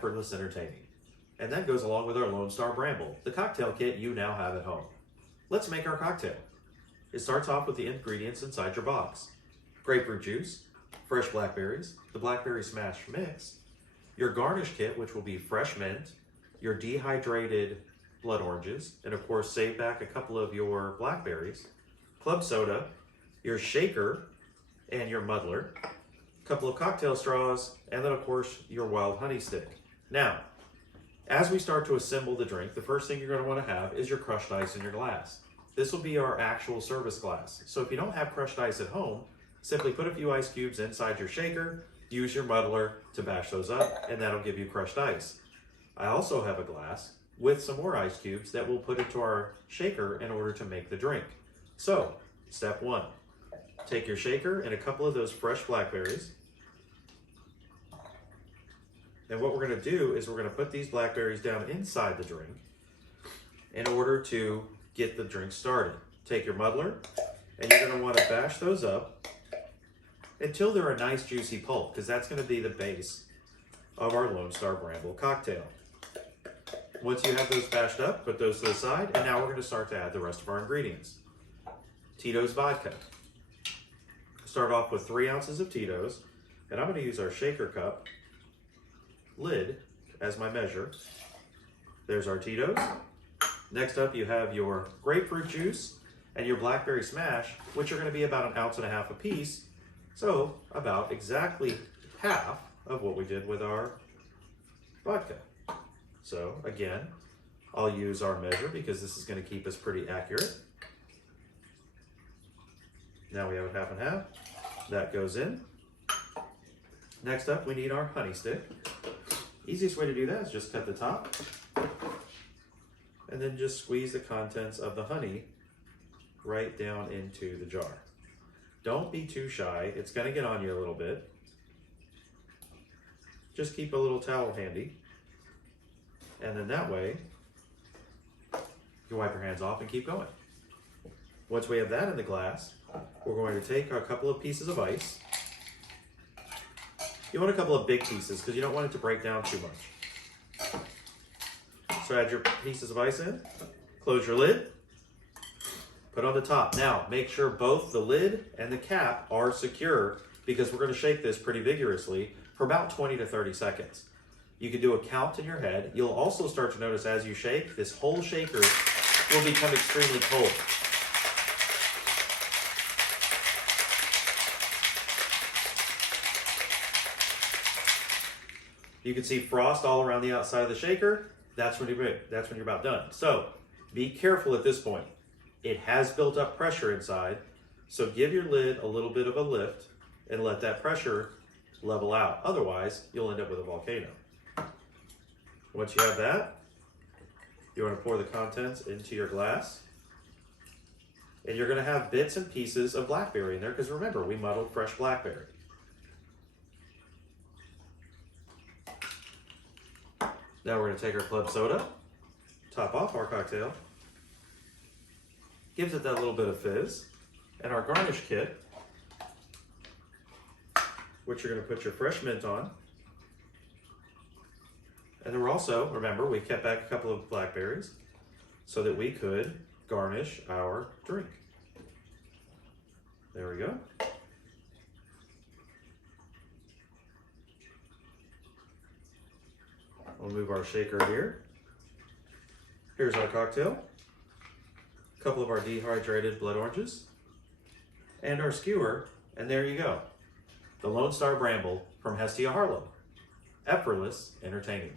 effortless entertaining. And that goes along with our Lone Star Bramble, the cocktail kit you now have at home. Let's make our cocktail. It starts off with the ingredients inside your box. Grapefruit juice, fresh blackberries, the blackberry smash mix, your garnish kit, which will be fresh mint, your dehydrated blood oranges, and of course save back a couple of your blackberries, club soda, your shaker, and your muddler, a couple of cocktail straws, and then of course your wild honey stick. Now, as we start to assemble the drink, the first thing you're going to want to have is your crushed ice in your glass. This will be our actual service glass. So if you don't have crushed ice at home, simply put a few ice cubes inside your shaker, use your muddler to bash those up, and that'll give you crushed ice. I also have a glass with some more ice cubes that we'll put into our shaker in order to make the drink. So, step one, take your shaker and a couple of those fresh blackberries. And what we're going to do is we're going to put these blackberries down inside the drink in order to get the drink started. Take your muddler and you're going to want to bash those up until they're a nice juicy pulp, because that's going to be the base of our Lone Star Bramble cocktail. Once you have those bashed up, put those to the side, and now we're going to start to add the rest of our ingredients. Tito's vodka. Start off with 3 ounces of Tito's, and I'm going to use our shaker cup lid as my measure. There's our Tito's. Next up you have your grapefruit juice and your blackberry smash, which are going to be about 1.5 ounces a piece, so about exactly half of what we did with our vodka. So again, I'll use our measure because this is going to keep us pretty accurate. Now we have it half and half. That goes in. Next up, we need our honey stick. Easiest way to do that is just cut the top and then just squeeze the contents of the honey right down into the jar. Don't be too shy. It's going to get on you a little bit. Just keep a little towel handy. And then that way, you wipe your hands off and keep going. Once we have that in the glass, we're going to take a couple of pieces of ice. You want a couple of big pieces because you don't want it to break down too much. So add your pieces of ice in, close your lid, put on the top. Now, make sure both the lid and the cap are secure because we're going to shake this pretty vigorously for about 20 to 30 seconds. You can do a count in your head. You'll also start to notice as you shake, this whole shaker will become extremely cold. You can see frost all around the outside of the shaker. That's when you're about done. So be careful at this point. It has built up pressure inside, so give your lid a little bit of a lift and let that pressure level out. Otherwise, you'll end up with a volcano. Once you have that, you want to pour the contents into your glass. And you're going to have bits and pieces of blackberry in there because remember, we muddled fresh blackberry. Now we're going to take our club soda, top off our cocktail, gives it that little bit of fizz, and our garnish kit, which you're going to put your fresh mint on. And then we're also, remember, we kept back a couple of blackberries so that we could garnish our drink. There we go. We'll move our shaker here. Here's our cocktail. A couple of our dehydrated blood oranges. And our skewer, and there you go. The Lone Star Bramble from Hestia Harlow. Effortless entertaining.